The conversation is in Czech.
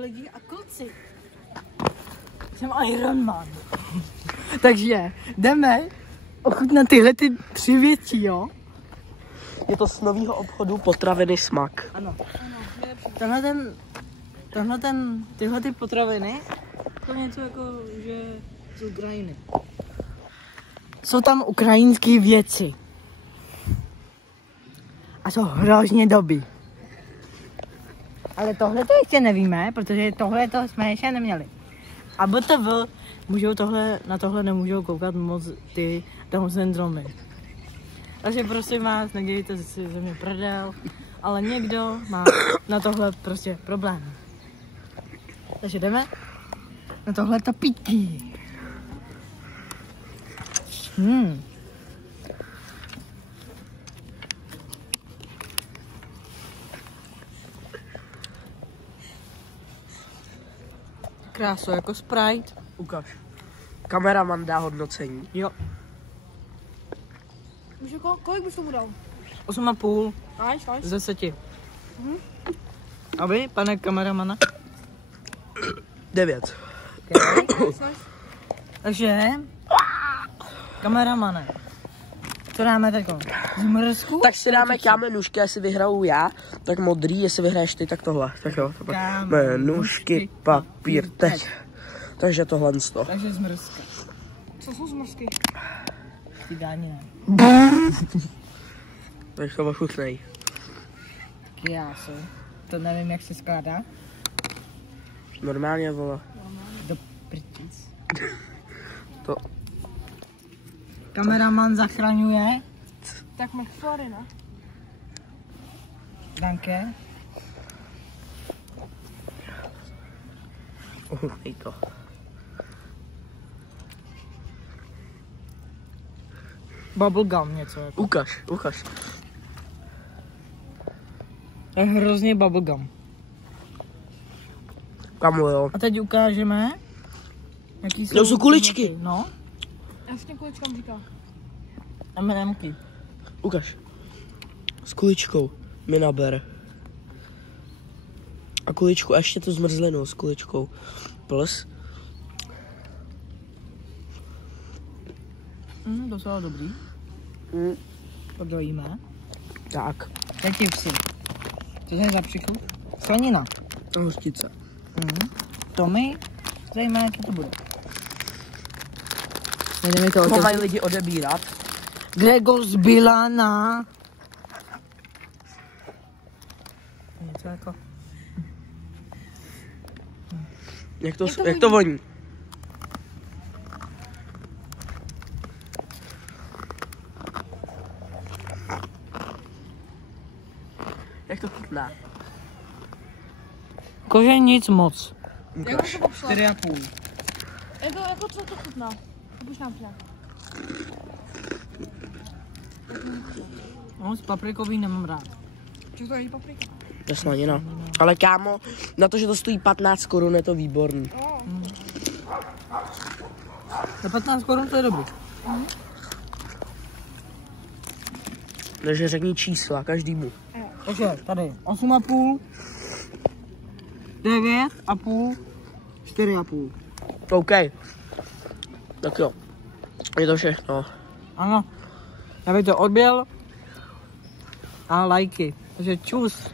Lidi a kluci. Jsem Iron Man. Takže jdeme ochutnat tyhle ty 3 věci, jo? Je to z nového obchodu potraviny Smak. Ano. Tyhle ty potraviny, to něco jako, že z Ukrajiny. Jsou tam ukrajinské věci. A jsou hrozně dobrý. Ale tohle to ještě nevíme, protože tohle to jsme ještě neměli. A BTV na tohle nemůžou koukat moc ty Down syndromy. Takže prosím vás, nedělejte si ze mě prdel, ale někdo má na tohle prostě problém. Takže jdeme na tohle pití. Kráso, jako Sprite. Ukaž. Kameraman dá hodnocení. Jo. Kolik bys tomu dal? 8,5 Nice. z 10. A vy, pane kameramana? 9. Nice. Takže, kameramane, co dáme takhle? Zmrzku? Tak si dáme kámenůžky, jestli vyhraju já, tak modrý, jestli vyhraješ ty, tak tohle. Tak jo, kámenůžky, papír, teď. Takže tohle z toho. Takže zmrzka. Co jsou zmrzky? Ty dáni ne. Tak to ochutnej. Krásu. To nevím, jak se skládá. Normálně, vole. Do prčic. To. Kameraman zachraňuje. Tak McFlurry, ne? Danke. Ochutnej to. Bubblegum něco. Jako. Ukaž. Je hrozně bubblegum. Kamu jo. A teď ukážeme, jaký jsou... To jsou kuličky. No. Já s těm kuličkám říkám. M&Mky. Ukaž. S kuličkou mi naber. A kuličku, a ještě tu zmrzlinu s kuličkou. Plus. Docela dobrý. To dojíme. Tak. Teď chipsy. Co je za příchuť? Slanina. Hořčice. To mi zajímá, jaký to bude. Jdeme to To mají lidi odebírat. Gregor z Bilana. Něco jako... Jak to voní? Jak to chutná? Kože nic moc. Jak to popsal? 4,5. Jako co to chutná? To bych nám přijel. No, s paprikový nemám rád. Čo to není paprika? To je slanina. Ale kámo, na to, že to stojí 15 korun, je to výborný. Za 15 korun to je dobrý. Takže řekni čísla každému. Takže tady 8,5, 9,5, 4,5. OK. Tak jo. Je to všechno. Ano. Já bych to odběl a lajky. Takže čus.